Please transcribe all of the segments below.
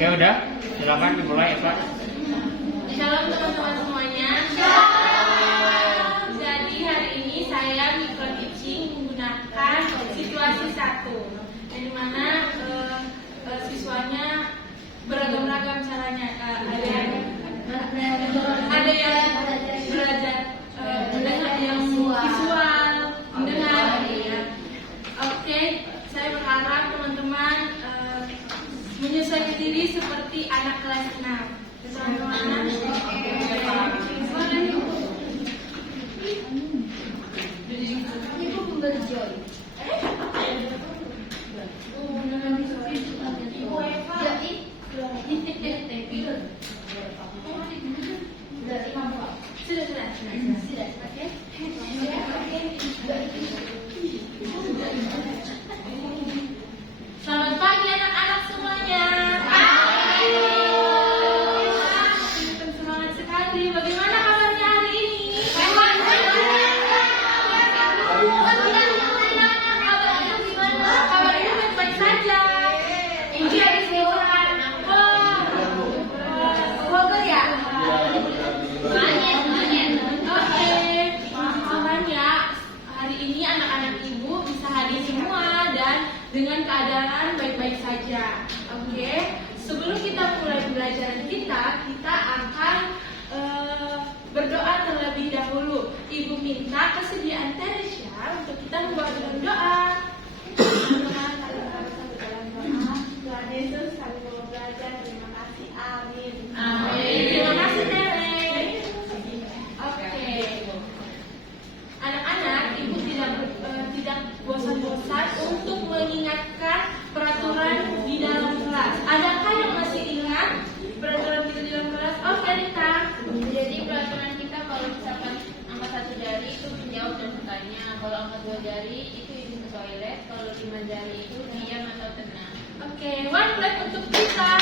Ya udah, silakan dimulai Pak. Shalom teman-teman semuanya. Shalom. Jadi hari ini saya micro teaching menggunakan situasi 1, yang dimana siswanya beragam-ragam caranya. Ada yang belajar dengan yang visual, mendengar. Oke, saya berharap teman-teman menyesuaikan diri seperti anak kelas 6. Teman-teman, selamat pagi anak-anak semuanya. Semangat sekali. Bagaimana kabarnya hari ini? Kabarnya baik-baik saja. Ini habis liburan. Vlogger ya? Oke. Makanya hari ini anak-anak ibu bisa hadir semua dan dengan keadaan baik-baik saja. Oke. Sebelum kita mulai pembelajaran kita akan berdoa terlebih dahulu. Ibu minta kesediaan Teresia untuk kita membawa dalam doa. Tuhan Yesus, kami mau belajar. Terima kasih. Amin. Amin. Terima kasih Tere. Oke. Anak-anak, ibu tidak bosan-bosan untuk mengingatkan peraturan di dalam kelas. Adakah yang masih ingat peraturan kita di dalam kelas? Oh, Rita. Jadi peraturan kita kalau misalkan angka 1 jari itu menjawab dan bertanya, kalau angka 2 jari itu izin ke toilet, kalau 5 jari itu diam atau tenang. Oke, one flag untuk kita.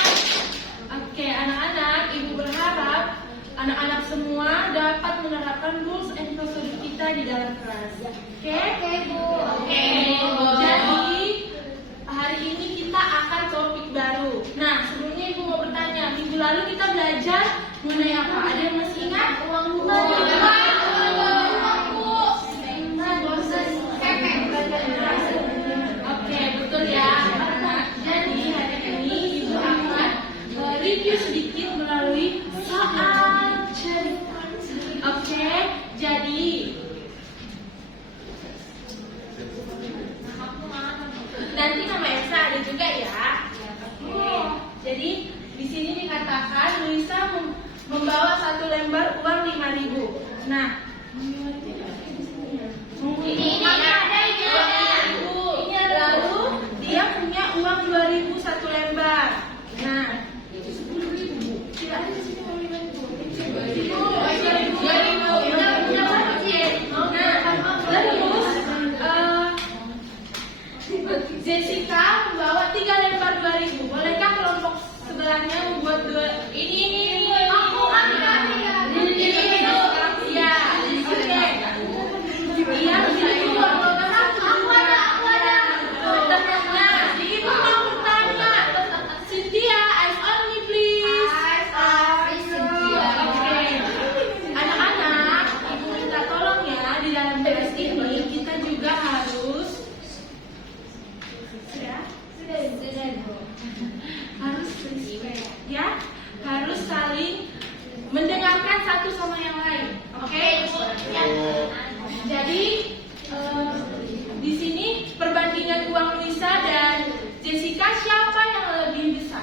Oke, anak-anak, ibu berharap anak-anak semua dapat menerapkan rules and procedure kita di dalam kelas. Oke, Bu. Oke, jadi hari ini kita akan topik baru. Nah, sebelumnya ibu mau bertanya, minggu lalu kita belajar mengenai apa? Ada yang masih ingat? Uang Oke, betul ya, anak. Jadi hari ini ibu akan review sedikit melalui soal cerita. Oke, jadi nanti nama Elsa ada juga ya. Oke, jadi di sini dikatakan Luisa membawa 1 lembar uang 5.000. Nah, ini ada ya. Ini lalu dia punya uang 2.000 1 lembar. Nah, itu 10.000. Tidak ada di sini uang 5.000. 2.000. Terus Jessica membawa 3 lembar 2.000. Bolehkah kelompok sebelahnya membuat ini? Aku ya. Ya, oke. Iya, begini dulu. Aku ada. Nah, ibu mau bertanya. Cynthia, eyes on me please. Oke. Anak-anak, ibu minta tolong ya, di dalam kelas ini kita juga harus harus respect ya, harus saling mendengarkan satu sama yang lain. Oke? Jadi di sini perbandingan uang Luisa dan Jessica, siapa yang lebih besar?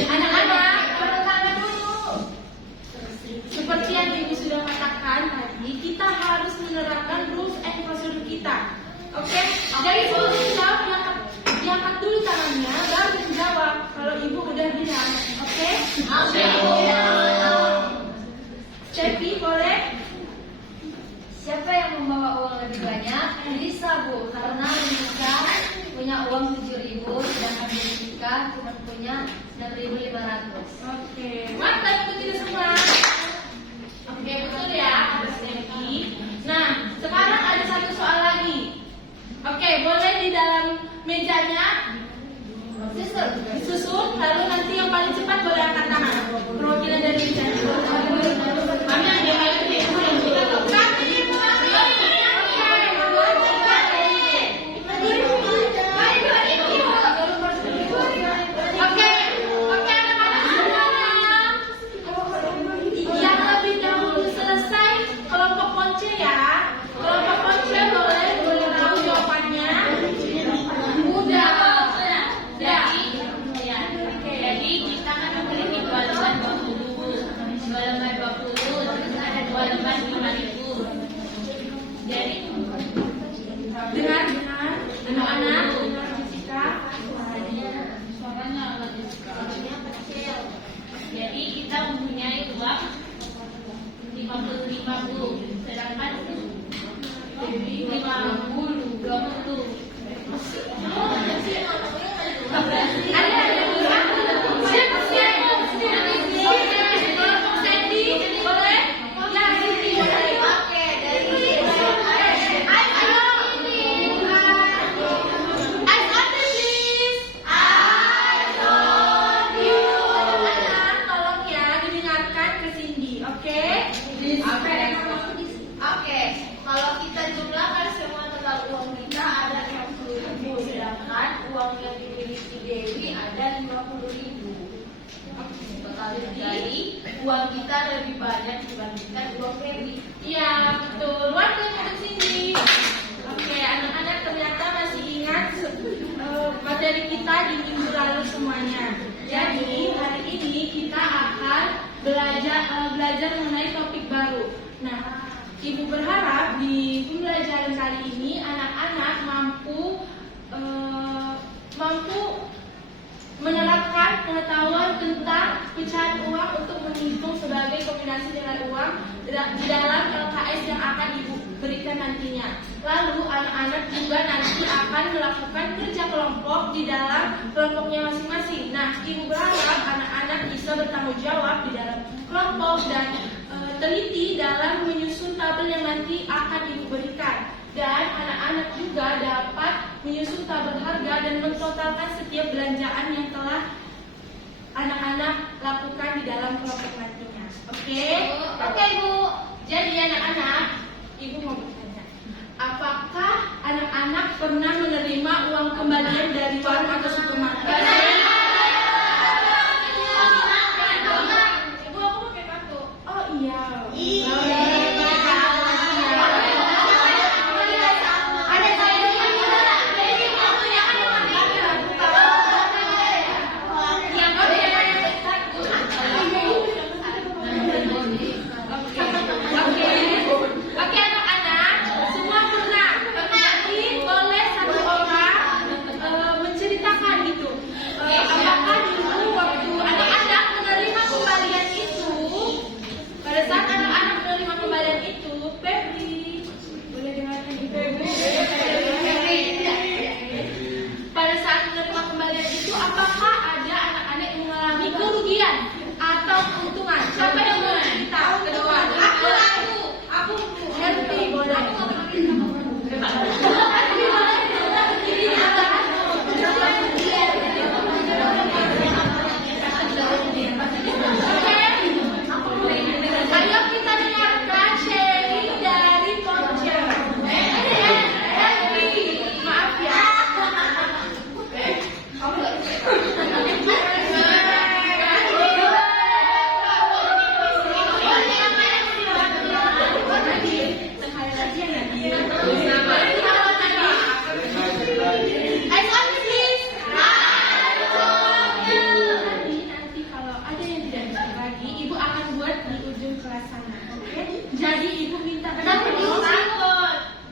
Anak-anak, tangan dulu. Seperti yang ibu sudah katakan tadi, kita harus menerapkan rules and procedure kita. Oke? Jadi sebelum menjawab, diangkat dulu tangannya, baru menjawab. Kalau ibu udah bilang, oke? Cepi boleh? Siapa yang membawa uang lebih banyak? Lisa, Bu, karena Lisa punya uang 7.000, sedangkan Jessica cuma punya 6.500. Oke, mantap untuk kita semua. Oke, betul ya, atas Cepi. Nah, sekarang ada satu soal lagi. Oke, boleh di dalam mejanya disusun, lalu nanti yang paling cepat boleh angkat tangan. Perwakilan dari mejanya. Mana yang paling dengar anak-anak, dengar Jessica, Suaranya agak kecil. Jadi kita mempunyai uang 50.000, sedangkan 50, 20. Oke, kalau kita jumlahkan semua total uang kita ada 60.000, sedangkan uang yang dimiliki Dewi ada 50.000. Total jadi uang kita lebih banyak dibandingkan uang Dewi. Iya, betul. Warga yang sini. Oke, anak-anak ternyata masih ingat materi kita di minggu lalu semuanya. Jadi, hari ini kita akan belajar mengenai topik baru. Nah, Ibu berharap di pembelajaran kali ini anak-anak mampu menerapkan pengetahuan tentang pecahan uang untuk menghitung sebagai kombinasi dengan uang di dalam LKS yang akan Ibu berikan nantinya. Lalu anak-anak juga nanti akan melakukan kerja kelompok di dalam kelompoknya masing-masing. Nah, Ibu berharap anak-anak bisa bertanggung jawab di dalam kelompok dan teliti dalam menyusun tabel yang nanti akan Ibu berikan. Dan anak-anak juga dapat menyusun tabel harga dan mentotalkan setiap belanjaan yang telah anak-anak lakukan di dalam kelompok nantinya. Oke? Oke, Bu. Jadi anak-anak, Ibu mau bertanya, apakah anak-anak pernah menerima uang kembalian dari warung atau supermarket? Ibu, aku pakai kartu. Oh iya. Oke, anak-anak, semua pernah. Jadi boleh satu orang menceritakan gitu. Apakah dulu waktu anak-anak menerima kembalian itu, pada saat anak-anak menerima kembalian itu, Febri, boleh dengarkan Ibu Febri? Pada saat menerima kembalian itu, apakah ada anak-anak yang mengalami kerugian atau keuntungan? Siapa yang mau cerita ke depan? Aku Herti, boleh. Ayo kita dengarkan sharing dari Ponce. Herti, maaf ya. Sekali lagi ya Nadia. Eyes on me, please. Nanti kalau ada yang tidak bisa lagi, Ibu akan buat di ujung kelas sana. Oke? Jadi Ibu minta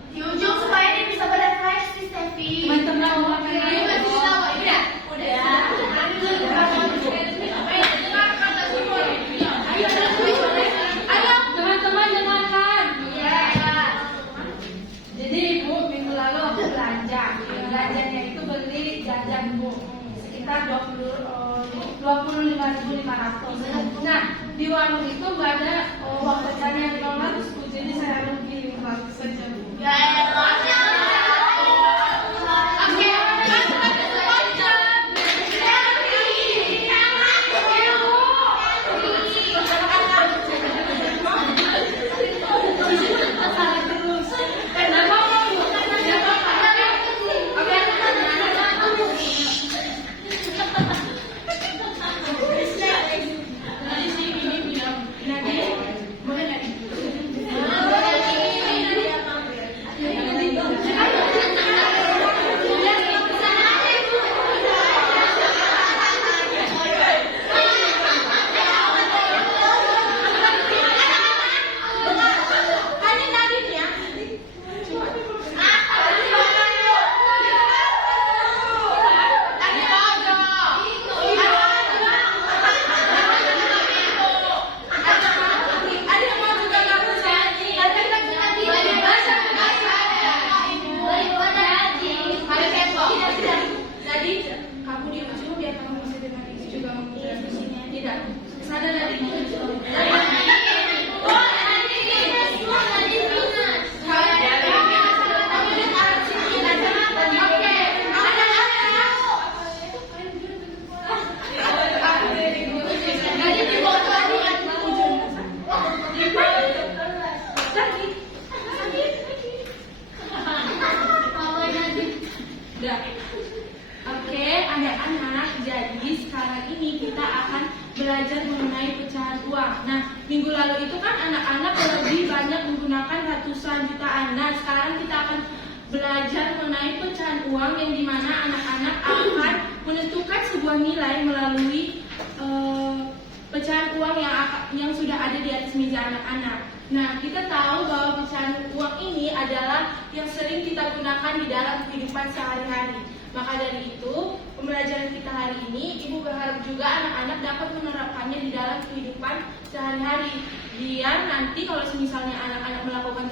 Di ujung supaya dia bisa berefleksi, Stevi. teman-teman mau makan lagi. Ayo, nggak ada uang pecahan yang 500 Bu, jadi saya rugi 500 saja Bu. Ya elah. Oke, anak-anak, jadi sekarang ini kita akan belajar mengenai pecahan uang. Nah, minggu lalu itu kan anak-anak lebih banyak menggunakan ratusan jutaan. Nah, sekarang kita akan belajar mengenai pecahan uang yang dimana anak-anak akan menentukan sebuah nilai melalui pecahan uang yang sudah ada di atas meja anak-anak. Nah, kita tahu bahwa pecahan uang ini adalah yang sering kita gunakan di dalam kehidupan sehari-hari. Maka dari itu, pembelajaran kita hari ini, Ibu berharap juga anak-anak dapat menerapkannya di dalam kehidupan sehari-hari. Biar nanti kalau misalnya anak-anak melakukan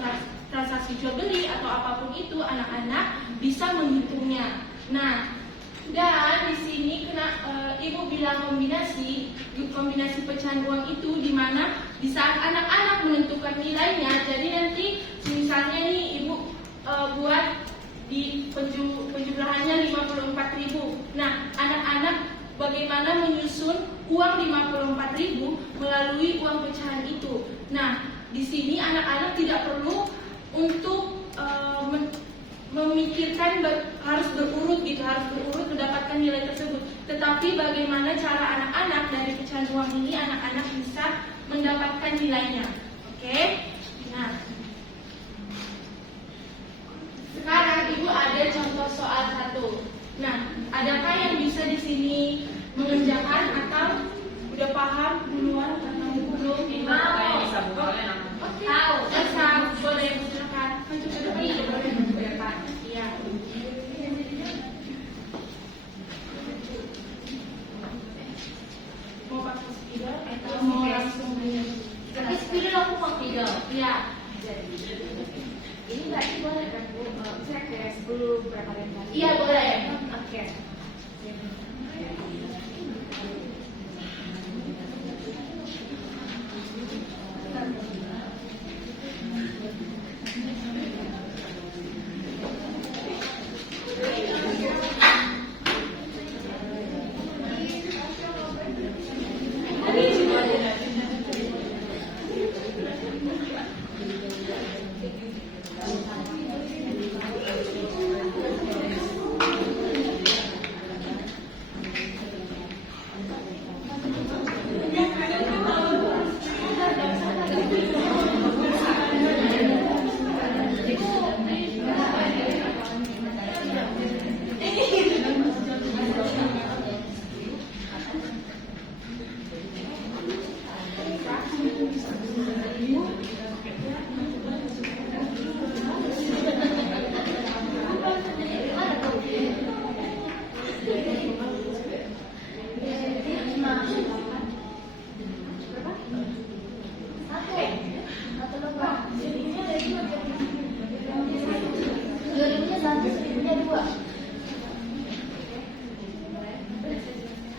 transaksi jual beli atau apapun itu, anak-anak bisa menghitungnya. Nah, dan di sini Ibu bilang kombinasi pecahan uang itu di mana di saat anak-anak menentukan nilainya, jadi nanti misalnya nih Ibu buat di penjumlahannya 54.000. Nah, anak-anak bagaimana menyusun uang 54.000 melalui uang pecahan itu. Nah, di sini anak-anak tidak perlu untuk memikirkan harus berurut mendapatkan nilai tersebut. Tetapi bagaimana cara anak-anak dari pecahan uang ini anak-anak bisa mendapatkan nilainya. Oke? Nah, sekarang Ibu ada contoh soal 1. Nah, adakah yang bisa di sini mengerjakan atau udah paham duluan atau belum? Bisa Bu, kalian Oke. Tahu. Bisa, boleh silakan. Maju ke depan. Boleh ke depan. Iya. Mau pakai spidol atau mau langsung? Tapi spidol aku mau spidol. Iya. Ini berarti boleh kan Bu? Saya kayak 10 berapa lagi? Iya, boleh. Oke.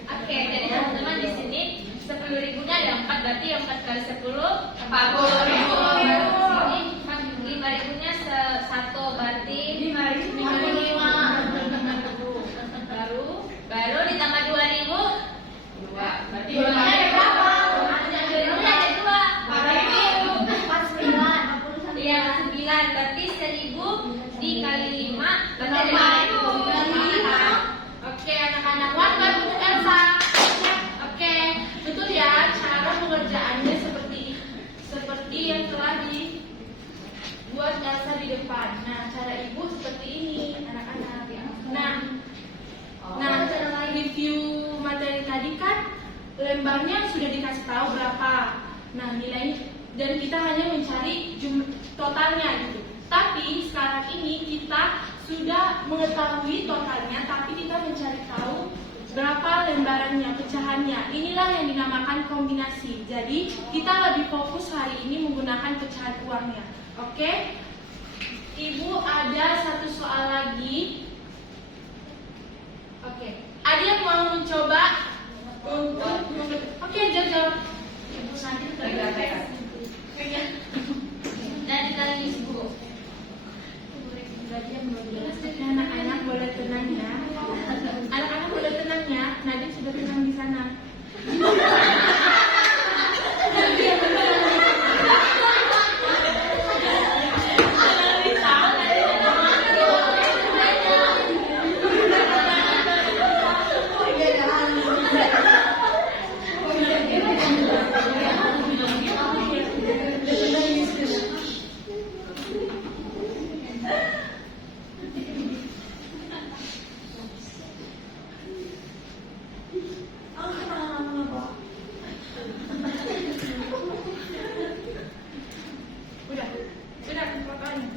Oke, jadi teman-teman di sini 10.000-nya ada 4, berarti yang 4 kali 10 depan. Nah, cara ibu seperti ini, anak-anak. Nah, review materi tadi kan lembarnya sudah dikasih tahu berapa. Nah, nilai dan kita hanya mencari totalnya gitu. Tapi sekarang ini kita sudah mengetahui totalnya, tapi kita mencari tahu berapa lembarannya, pecahannya. Inilah yang dinamakan kombinasi. Jadi kita lebih fokus hari ini menggunakan pecahan uangnya. Oke? Ibu ada satu soal lagi. Oke. Ada yang mau mencoba untuk oke, jawab. Ibu nanti Dan nangis Bu. Anak-anak boleh tenang ya. Anak-anak boleh tenang ya. Nadia sudah tenang di sana. Udah pokoknya.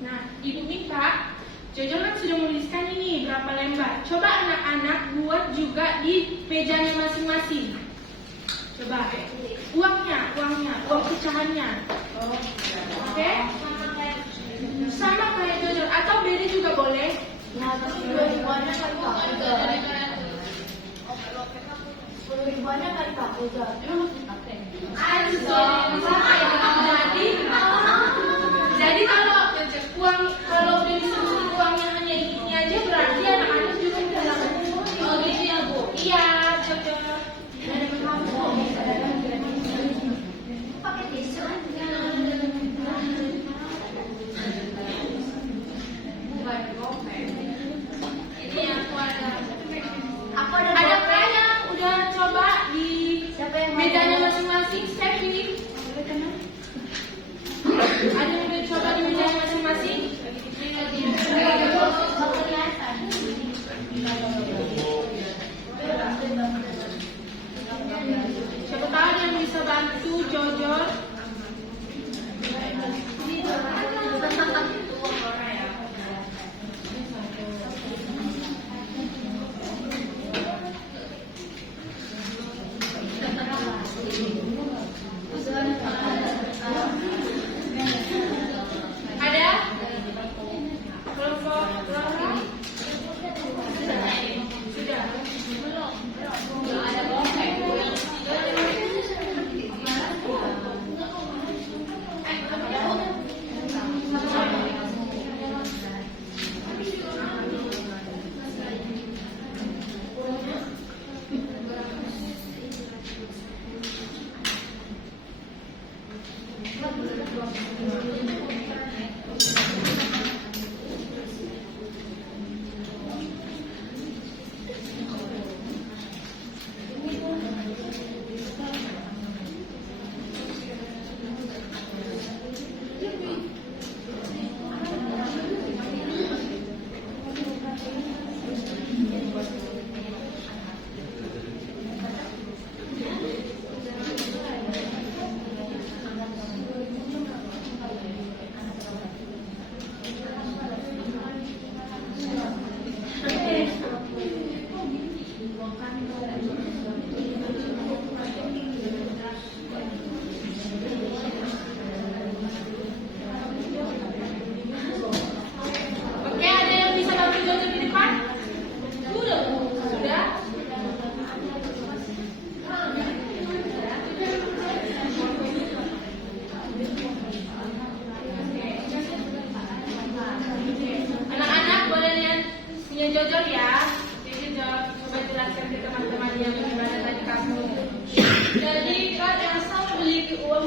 Nah, Ibu minta, Jojo kan sudah menuliskan ini berapa lembar. Coba anak-anak buat juga di mejanya masing-masing. Coba, uang pecahannya. Oke? Sama kayak Jojo, atau beda juga boleh. Ribuannya kali Pak Ujar. Ribuannya kali Pak Ujar. Jadi kalau udah disebut uangnya hanya ini aja berarti anak-anak juga udah dapat. Oh gitu ya Bu. Iya, coba. Pakai tisu. Ini aku ada. Aku ada Ada yang udah coba di Siapa yang mau? mejanya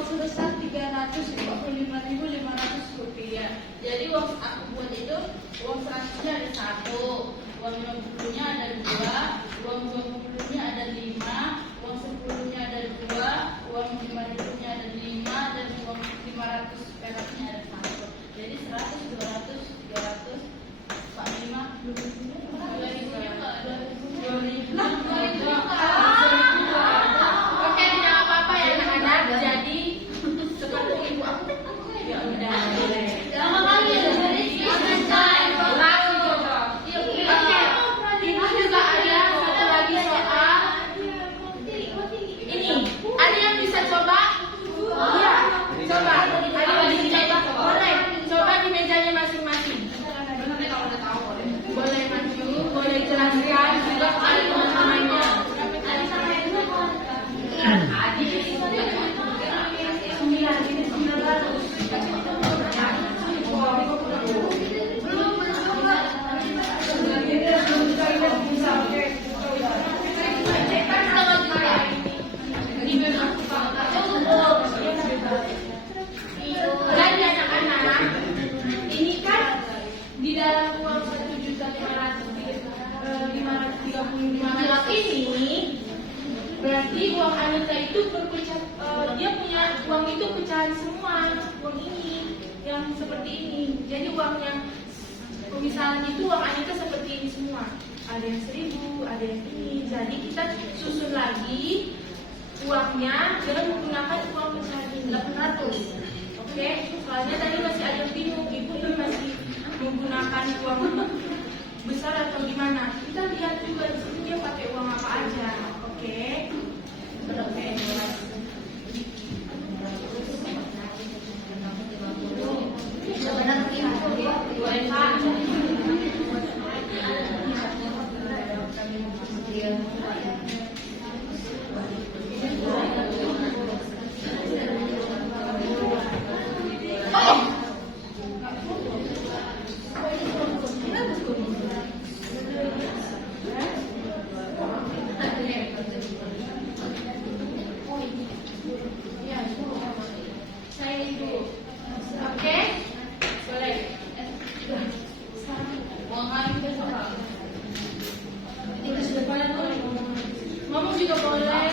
sebesar Rp345.500. Jadi uang aku buat itu uang 100-nya ada 1, uang 50-nya ada 2, uang 20-nya ada 5, uang 10-nya ada 2, uang 5.000-nya ada 5, dan uang 500 peraknya ada 1. Jadi 100, 200, 300, 45, 2.000-nya enggak ada. 2.000-nya Oke, tidak apa-apa ya anak-anak. Jadi seperti ibu aku. Ya udah, boleh. Lama kali ya dari Oke, ibu juga ada satu lagi soal. Ini, ada yang bisa coba? Iya, coba. Ada yang bisa coba? Boleh. Coba di mejanya masing-masing. Boleh maju, boleh jelaskan juga kepada teman-temannya. Dan anak-anak, ini kan di dalam uang 1.535.000 ini, berarti uang Anita itu berpecah, dia punya uang itu pecahan semua, uang ini yang seperti ini. Jadi uangnya pemisahan itu uang Anita seperti ini semua. Ada yang 1.000, ada yang ini. Jadi kita susun lagi uangnya dengan menggunakan uang pecahan ini 800. Oke, soalnya tadi masih ada bingung, ibu ini masih menggunakan uang besar atau gimana? Kita lihat juga di sini dia pakai uang apa aja. Oke. Boleh Pak. Oke, boleh. Ngomong juga boleh.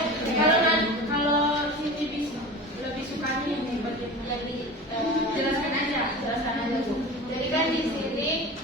Kalau sini lebih sukanya yang lebih jelaskan aja Bu. Jadi kan di sini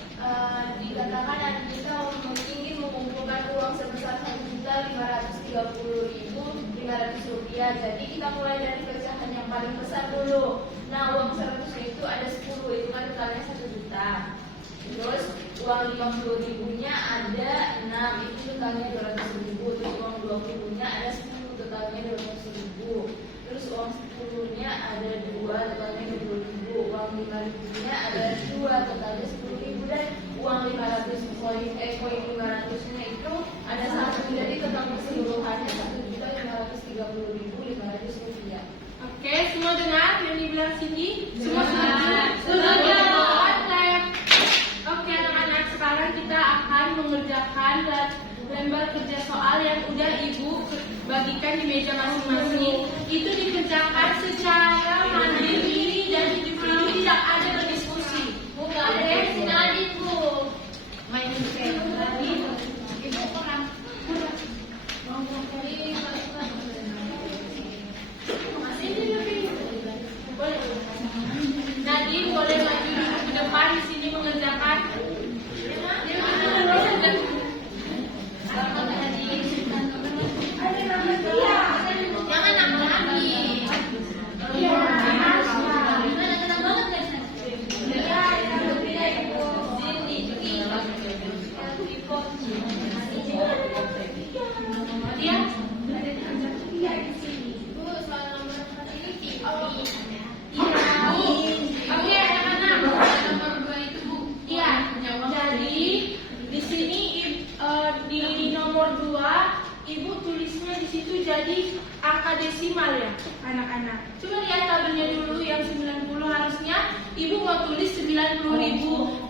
dikatakan ada kita ingin mengumpulkan uang sebesar Rp1.530.500. Jadi kita mulai dari pecahan yang paling besar dulu. Nah, uang 100 itu ada 10, itu kan totalnya 1 juta. Terus uang 50.000-nya ada 6, itu totalnya 200.000. Terus uang 20.000-nya ada 10, totalnya 200.000. Terus uang 10-nya ada 2, totalnya 20.000. Uang 5.000-nya ada 2, totalnya 10.000. Dan uang 500 koin 500-nya itu ada 1. Jadi total keseluruhannya 1.530.500 rupiah. Oke, semua dengar yang dibilang Cindy? Semua sudah? Oke anak-anak, sekarang kita akan mengerjakan lembar kerja soal yang udah ibu bagikan di meja masing-masing. Itu dikerjakan secara mandiri dan individu, tidak ada berdiskusi. Bukan ada yang sinadin Bu. Main lagi. Ibu orang. Boleh. Nadine boleh maju ke depan di sini mengerjakan. Jangan nambah lagi. Oke, anak-anak. Nomor 2 itu Bu. Iya. Jadi di sini di nomor 2 Ibu tulisnya di situ jadi angka desimal ya, anak-anak. Coba lihat tabelnya dulu yang 90, harusnya Ibu mau tulis 90.000,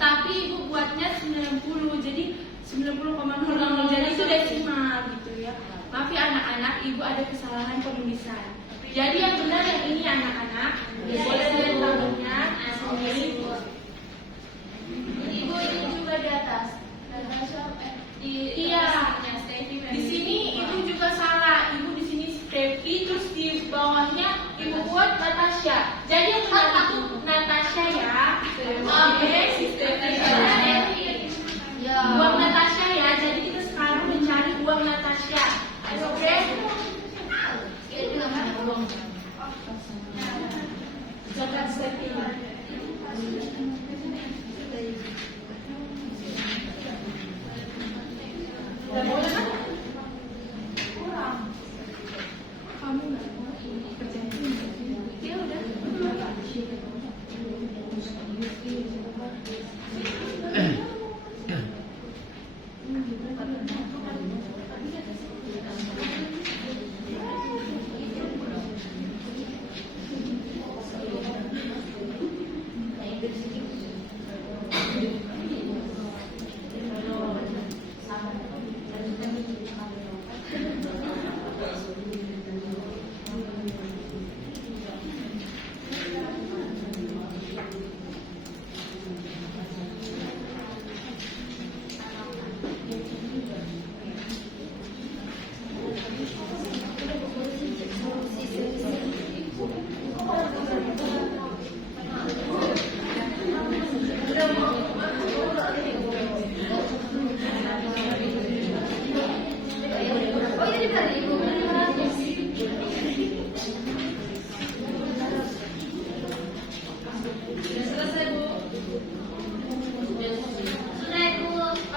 tapi Ibu buatnya 90. Jadi 90,00, jadi itu desimal gitu ya. Tapi anak-anak, Ibu ada kesalahan penulisan. Jadi yang benar yang ini anak. Natasha. Jadi yang benar itu Natasha ya. Oke, uang Natasha ya. Jadi kita sekarang mencari uang Natasha. Oke. Udah boleh kan? Kurang. Kamu nggak mau kerjain? Ya udah.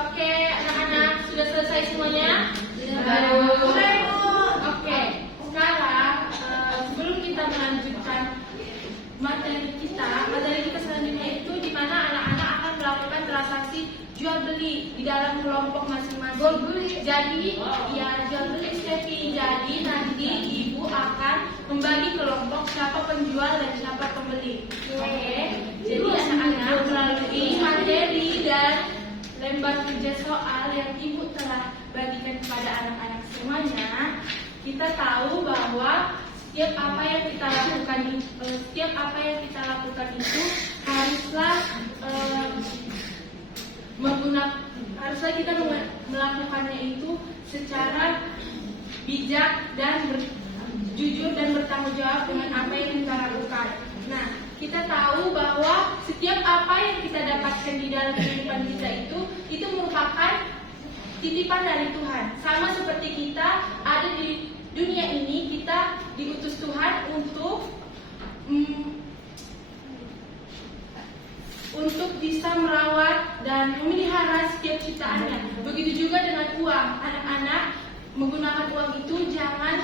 Oke, anak-anak sudah selesai semuanya? Oke, sekarang sebelum kita melanjutkan materi kita selanjutnya itu di mana anak-anak akan melakukan transaksi jual beli di dalam kelompok masing-masing. Jadi, ya jual beli Steffi. Jadi nanti ibu akan membagi kelompok siapa penjual dan siapa pembeli. Oke, jadi anak-anak melalui materi dan lembar kerja soal yang ibu telah bagikan kepada anak-anak semuanya, kita tahu bahwa setiap apa yang kita lakukan itu haruslah kita melakukannya itu secara bijak dan jujur dan bertanggung jawab dengan apa yang kita lakukan. Nah, kita tahu bahwa setiap apa yang kita dapatkan di dalam kehidupan kita itu merupakan titipan dari Tuhan. Sama seperti kita ada di dunia ini, kita diutus Tuhan untuk bisa merawat dan memelihara setiap ciptaannya. Begitu juga dengan uang. Anak-anak menggunakan uang itu jangan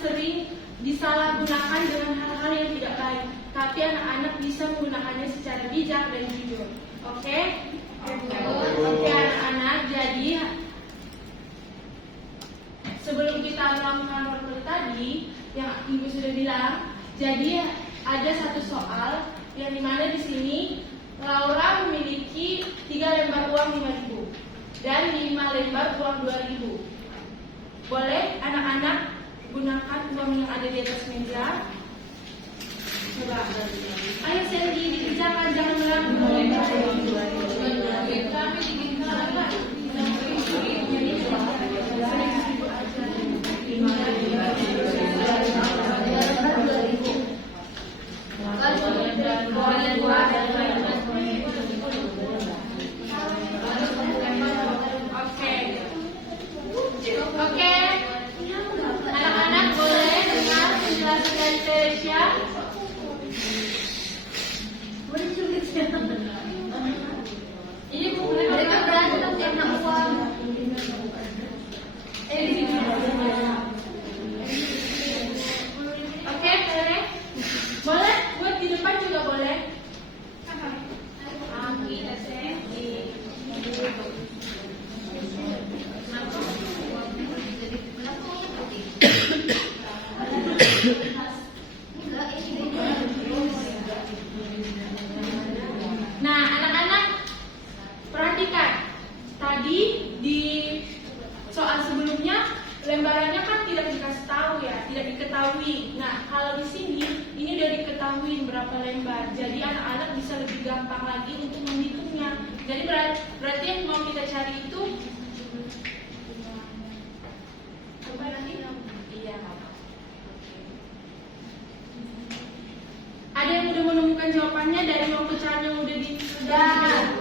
sering disalahgunakan dengan hal-hal yang tidak baik. Tapi anak-anak bisa menggunakannya secara bijak dan jujur. Oke? Oke anak-anak. Jadi sebelum kita melakukan workbook tadi yang ibu sudah bilang, jadi ada satu soal yang dimana di sini Laura memiliki 3 lembar uang 5.000 dan 5 lembar uang 2.000. Boleh anak-anak gunakan uang yang ada di atas meja. Coba. Ayo Sandy, dikerjakan, jangan melakukan. Kami dikerjakan. Oke. Anak-anak boleh dengar penjelasan dari Teresia? Ini mereka berantem karena uang. Oke, boleh buat di depan juga boleh. Nah, anak-anak perhatikan. Tadi di soal sebelumnya lembarannya kan tidak dikasih tahu ya, tidak diketahui. Nah, kalau di sini ini udah diketahui berapa lembar. Jadi anak-anak bisa lebih gampang lagi untuk menghitungnya. Jadi berarti yang mau kita cari itu coba nanti. Iya. menemukan jawabannya dari uang pecahan yang udah sudah.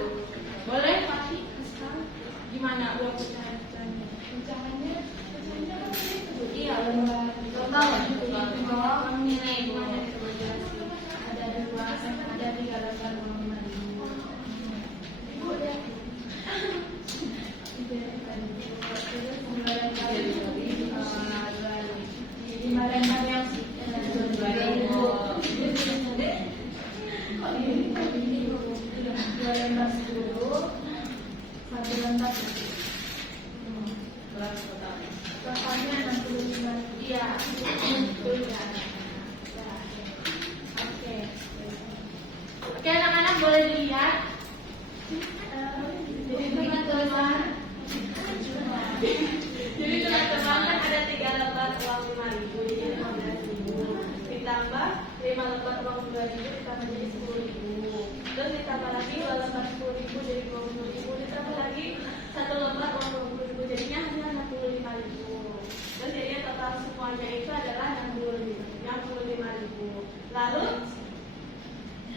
Boleh, Pati? Sekarang gimana uang pecahannya? Pecahannya Iya, total nilai gimana coba jelasin. Ada 2, ada 3 lembar uang 5.000. Terus 5 lembar yang 2.000. 2 lembar 10, 1 lembar 10. Totalnya 65. Iya, betul ya. Oke, anak-anak boleh dilihat. Jadi teman-teman, Jadi teman-teman kan ada 3 lembar uang 5.000, jadi 15.000. Ditambah 5 lembar uang 2.000 ditambah jadi 10.000. Terus ditambah lagi 2 lembar 10.000 jadi 20.000. Ditambah lagi 1 lembar uang 20.000 jadinya hanya 65.000. Terus jadinya total semuanya itu adalah 65.000. Lalu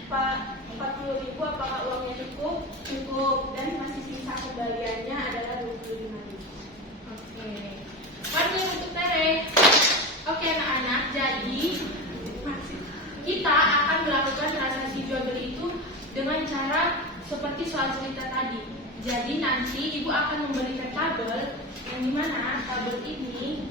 40.000 apakah uangnya cukup? Cukup, dan masih sisa kembaliannya adalah 25.000. Oke. Waktunya untuk Tere. Oke anak-anak, jadi kita akan melakukan transaksi jual beli itu dengan cara seperti soal cerita tadi. Jadi nanti ibu akan memberikan tabel yang dimana tabel ini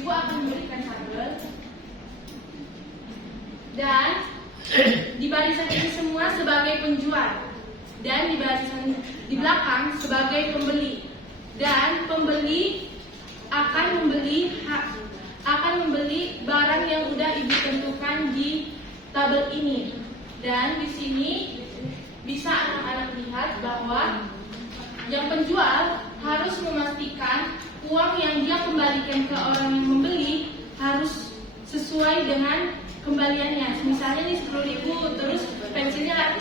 ibu akan memberikan tabel dan di barisan ini semua sebagai penjual dan di barisan di belakang sebagai pembeli, dan pembeli akan membeli barang yang udah ibu tentukan di tabel ini. Dan di sini bisa anak-anak lihat bahwa yang penjual harus memastikan uang yang dia kembalikan ke orang yang membeli harus sesuai dengan kembaliannya. Misalnya ini 10.000, terus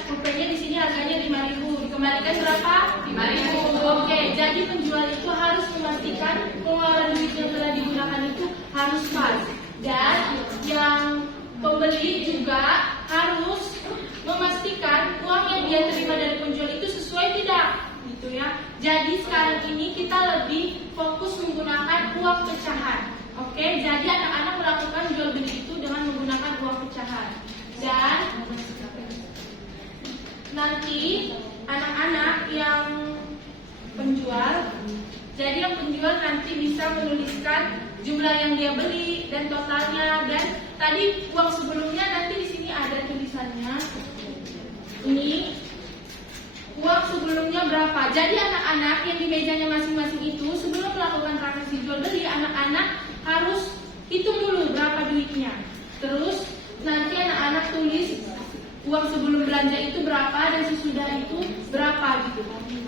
pulpennya di sini harganya 5.000, dikembalikan berapa? 5.000. Oke, jadi penjual itu harus memastikan pengeluaran duit yang telah digunakan itu harus pas. Dan yang pembeli juga harus memastikan uang yang dia terima dari penjual itu sesuai tidak, gitu ya. Jadi sekarang ini kita lebih fokus menggunakan uang pecahan. Oke, jadi anak-anak melakukan jual beli itu dengan menggunakan uang pecahan. Dan nanti anak-anak yang penjual, jadi yang penjual nanti bisa menuliskan jumlah yang dia beli dan totalnya. Dan tadi uang sebelumnya nanti di sini ada tulisannya. Ini uang sebelumnya berapa. Jadi anak-anak yang di mejanya masing-masing itu sebelum melakukan transaksi jual beli, anak-anak harus hitung dulu berapa duitnya. Terus nanti anak-anak tulis uang sebelum belanja itu berapa dan sesudah itu berapa gitu.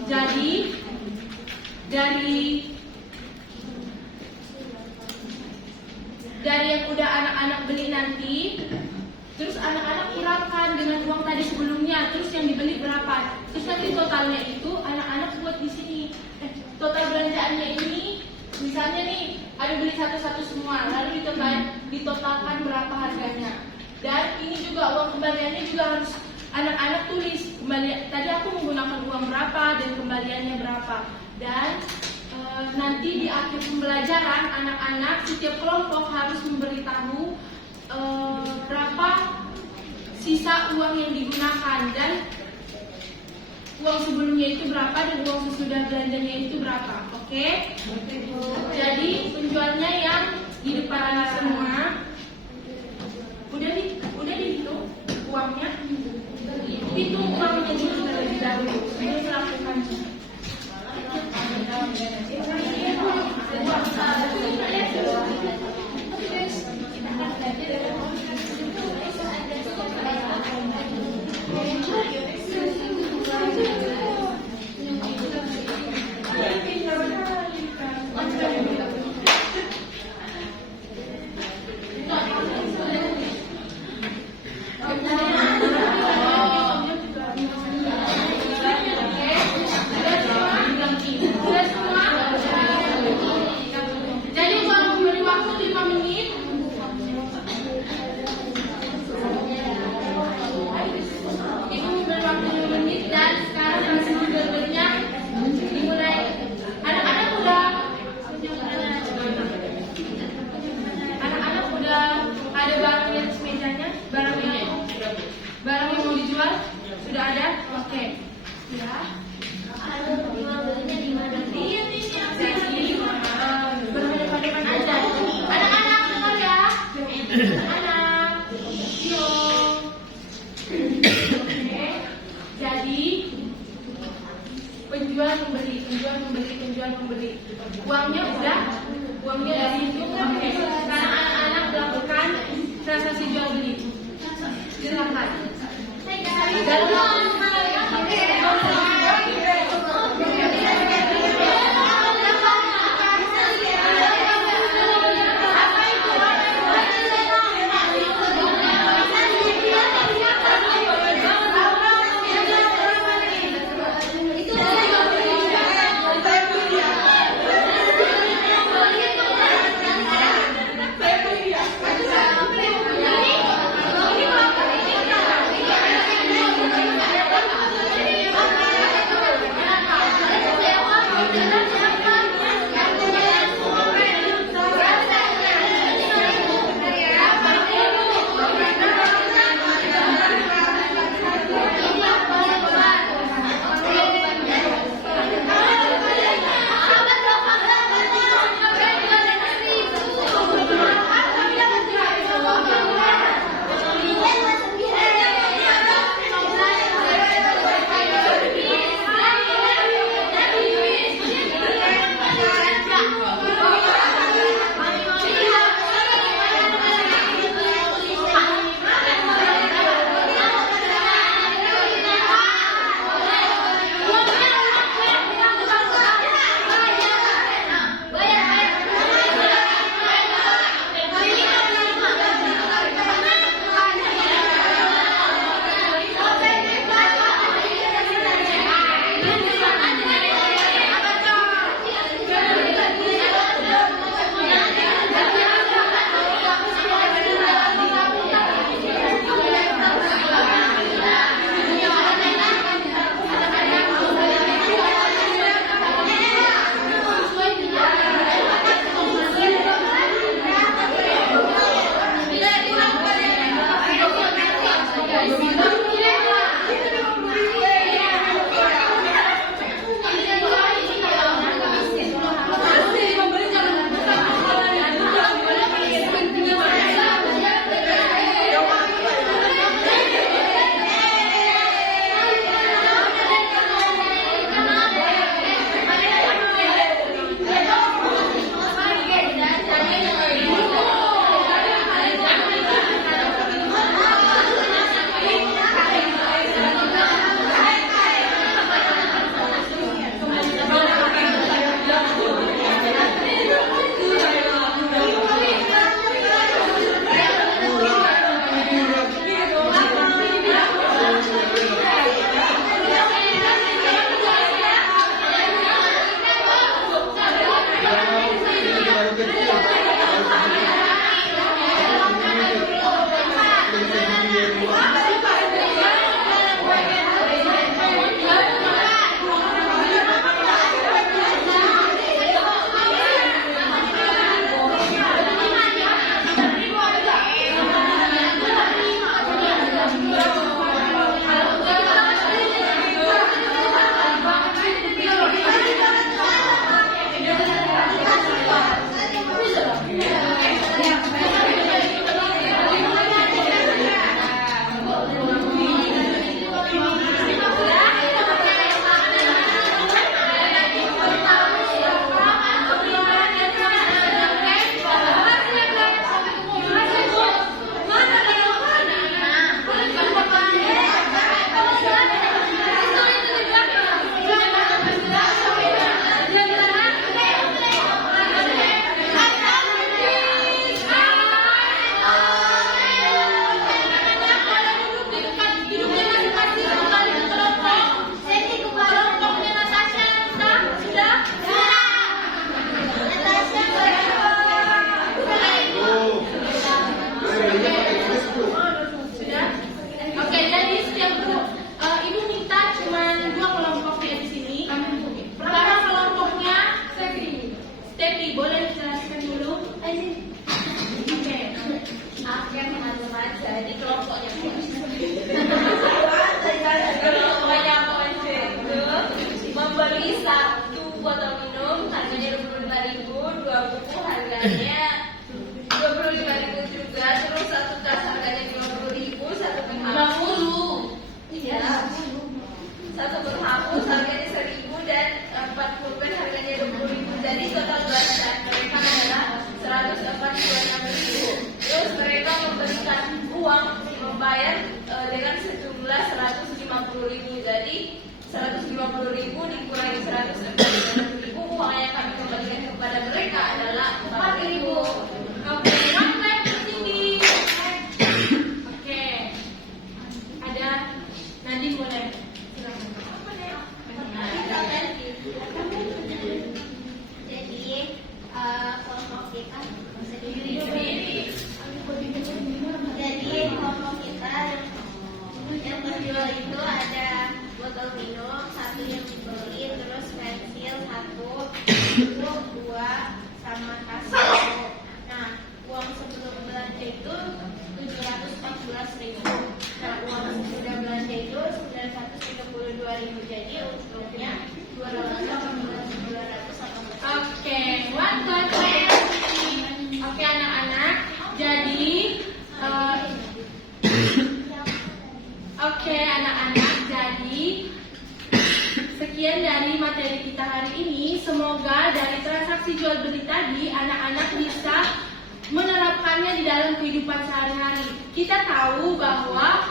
Jadi dari yang udah anak-anak beli nanti, terus anak-anak kurangkan dengan uang tadi sebelumnya, terus yang dibeli berapa. Terus nanti totalnya itu anak-anak buat di sini. Total belanjaannya ini, misalnya nih ada beli satu-satu semua, lalu ditotalkan berapa harganya. Dan ini juga uang kembaliannya juga harus anak-anak tulis. Tadi aku menggunakan uang berapa dan kembaliannya berapa. Dan nanti di akhir pembelajaran anak-anak setiap kelompok harus memberitahu berapa sisa uang yang digunakan dan uang sebelumnya itu berapa dan uang sesudah belanjanya itu berapa. Oke? Jadi penjualnya yang di depan semua udah dihitung uangnya. Hitung uangnya dulu terlebih dahulu. Ini melakukan Jadi kelompoknya kelompoknya Ponce itu membeli satu botol minum harganya 25.000, 2 buku harganya 25.000 juga, terus satu tas harganya 50.000, satu penghapus. Iya. Satu penghapus harganya 1.000 dan 4 pulpen harganya 20.000. Jadi total belanjaan mereka adalah 146.000. Terus mereka memberikan uang membayar dengan sejumlah 150.000. Jadi 150.000 dikurangi 146.000, uang yang kami kembalikan kepada mereka adalah 4.000. Oke, one clap for Cindy. Oke, ada Nadine boleh. Jadi kelompok kita jadi kelompok kita yang terjual itu ada botol minum satu yang dibeli, terus pensil satu, buku 2 sama tas 1. Nah, uang sebelum belanja itu 714.000. Nah, uang sesudah belanja itu 932.000. Jadi untungnya 218.200. Oke, one clap for Cindy. Oke anak-anak, jadi Oke anak-anak, jadi sekian dari materi kita hari ini. Semoga dari transaksi jual beli tadi anak-anak bisa menerapkannya di dalam kehidupan sehari-hari. Kita tahu bahwa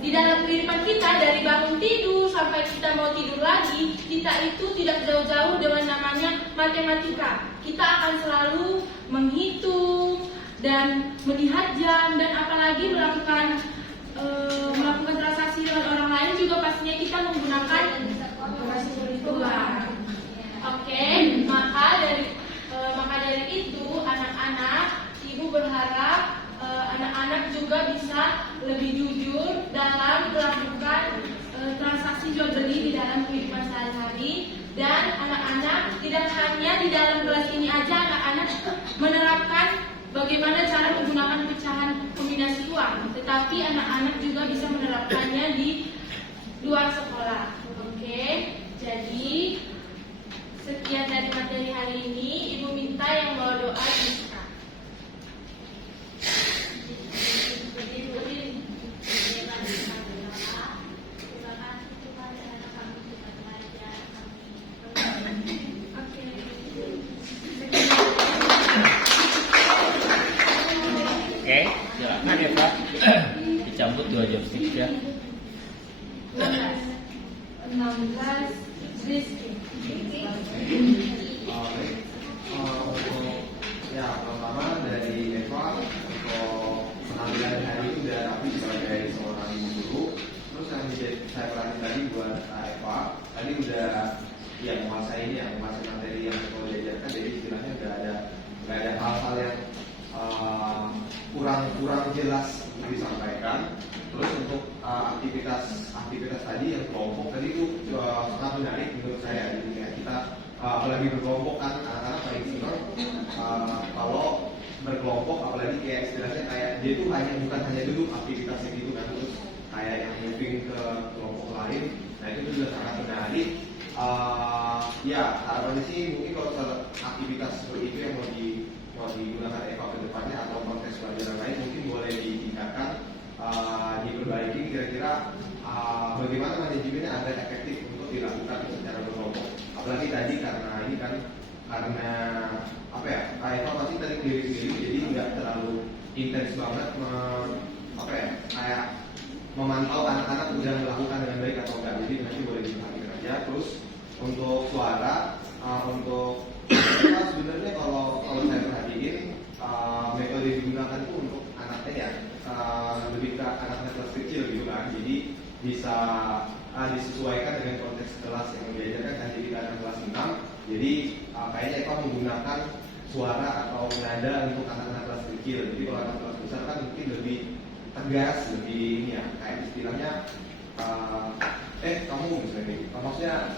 di dalam kehidupan kita dari bangun tidur sampai kita mau tidur lagi, kita itu tidak jauh-jauh dengan namanya matematika. Kita akan selalu menghitung dan melihat jam, dan apalagi melakukan transaksi dengan orang lain juga pastinya kita menggunakan uang. Oke, maka dari itu anak-anak, ibu berharap anak-anak juga bisa lebih jujur dalam melakukan transaksi jual beli di dalam kehidupan sehari-hari, dan anak-anak tidak hanya di dalam kelas ini aja anak-anak menerapkan bagaimana cara menggunakan pecahan kombinasi uang, tetapi anak-anak juga bisa menerapkannya di luar sekolah. Oke, jadi sekian dari materi hari ini. Ibu minta yang bawa doa bisa. Oke, silakan ya Pak. Dicabut 2 joystick ya. 16 Rizky. Ya, pertama dari Eva untuk penampilan hari ini udah rapi sebagai seorang guru. Terus yang saya perhatikan tadi buat Eva, tadi udah yang menguasai ini, yang menguasai materi yang mau diajarkan. Jadi istilahnya nggak ada hal-hal yang kurang jelas untuk disampaikan. Terus untuk aktivitas tadi yang kelompok tadi itu sangat menarik menurut saya. Jadi kayak kita apalagi berkelompok kan anak-anak paling senang kalau berkelompok, apalagi kayak istilahnya kayak dia tuh bukan hanya duduk aktivitasnya gitu kan, terus kayak yang moving ke kelompok lain. Nah itu juga sangat menarik. Ya harapannya sih mungkin kalau aktivitas seperti itu yang mau digunakan Eva ke depannya atau konteks pelajaran lain mungkin boleh ditingkatkan, diperbaiki kira-kira bagaimana manajemennya agar efektif untuk dilakukan secara berkelompok. Apalagi tadi karena ini kan karena apa ya, Eva pasti tadi keliling-keliling jadi nggak terlalu intens banget kayak memantau anak-anak udah melakukan dengan baik atau enggak. Jadi nanti boleh diperhatikan aja. Terus untuk suara, untuk sebenarnya kalau saya perhatiin metode digunakan itu untuk anaknya ya lebih ke anak-anak kelas kecil gitu kan. Jadi bisa disesuaikan dengan konteks kelas yang diajarkan kan. Jadi anak kelas 6, jadi kayaknya Eva menggunakan suara atau nada untuk anak-anak kelas kecil. Jadi kalau anak kelas besar kan mungkin lebih tegas, lebih ini ya, kayak istilahnya kamu misalnya maksudnya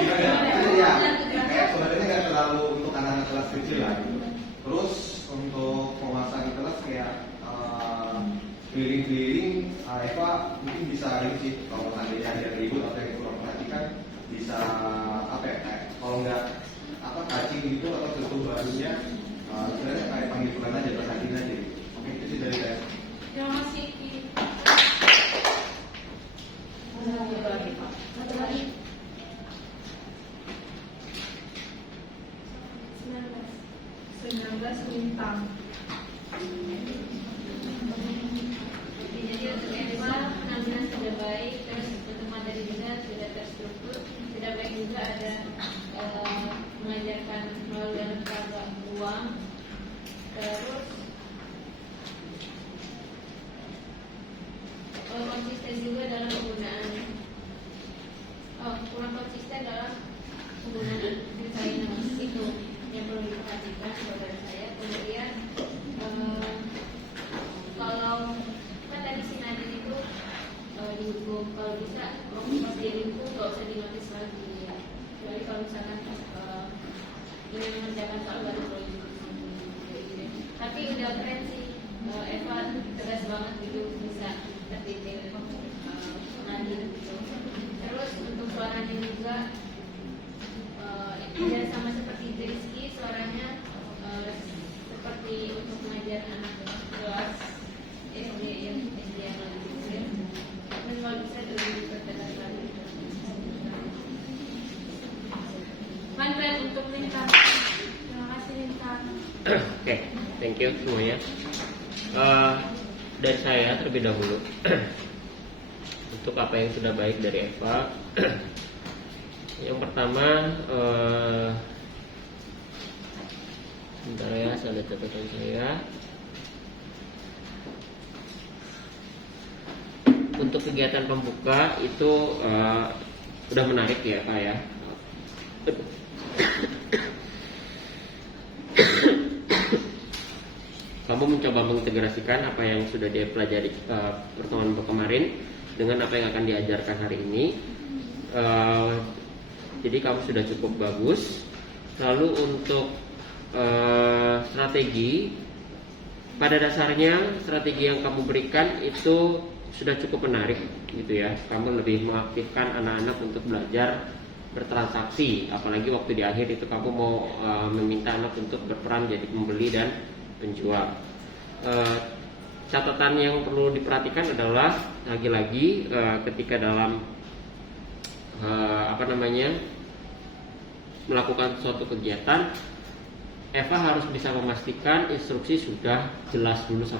ya kayak sebenarnya nggak terlalu untuk anak-anak kelas kecil lah gitu. Terus untuk penguasaan kelas kayak kayak keliling-keliling, Eva mungkin bisa ini sih, kalau seandainya ada ribut atau yang kurang perhatikan bisa apa ya, kayak kalau nggak apa cacing gitu atau tutup barunya, sebenarnya kayak panggil bukan aja, perhatiin aja. Oke, itu sih dari saya. Terima kasih. Satu lagi. 19 bintang. Jadi untuk Eva penampilan sudah baik, terus untuk materi juga sudah terstruktur, sudah baik juga ada mengajarkan melalui cara uang, terus konsisten juga dalam penggunaan. Kurang konsisten dalam penggunaan desain itu yang perlu diperhatikan saudara saya. Kemudian kalau kan tadi si Nadine itu dihukum, kalau bisa pas dia dihukum nggak usah dinotis lagi ya. Kecuali kalau misalkan ingin mengerjakan soal baru perlu dihukum. Tapi udah keren sih, Eva tegas banget gitu, bisa terdetail Nadine gitu. Terus untuk suaranya juga ya sama seperti Rizky, suaranya seperti untuk mengajar anak kelas SD yang lagi kecil. Tapi kalau bisa lebih dipertegas lagi. Manfaat untuk Lintan. Terima kasih Lintan. Oke, thank you semuanya. Dari saya terlebih dahulu untuk apa yang sudah baik dari Eva. Yang pertama, sebentar ya, saya lihat catatan saya. Untuk kegiatan pembuka itu udah menarik ya Kak ya. Kamu mencoba mengintegrasikan apa yang sudah dia pelajari pertemuan kemarin dengan apa yang akan diajarkan hari ini. Jadi kamu sudah cukup bagus. Lalu untuk strategi, pada dasarnya strategi yang kamu berikan itu sudah cukup menarik gitu ya. Kamu lebih mengaktifkan anak-anak untuk belajar bertransaksi, apalagi waktu di akhir itu kamu mau meminta anak untuk berperan jadi pembeli dan penjual. Catatan yang perlu diperhatikan adalah lagi-lagi ketika dalam melakukan suatu kegiatan, Eva harus bisa memastikan instruksi sudah jelas dulu